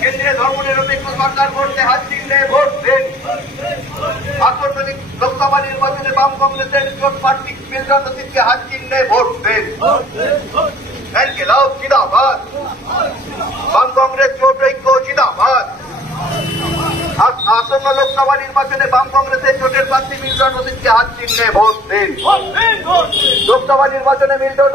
কেন্দ্রীয় ধর্মনিরপেক্ষ সরকার করতে হাত চিহ্নে ভোট দেন। আসন্ন লোকসভা নির্বাচনে বাম কংগ্রেসের জোট প্রার্থী মিল্টন রশিদকে হাত চিহ্নে ভোট দেন। জিন্দাবাদ, বাম কংগ্রেস জোট ঐক্য জিন্দাবাদ। আসন্ন লোকসভা নির্বাচনে বাম কংগ্রেসের জোটের প্রার্থী মিল্টন রশিদকে হাত চিহ্নে ভোট দেন। লোকসভা নির্বাচনে মিল্টন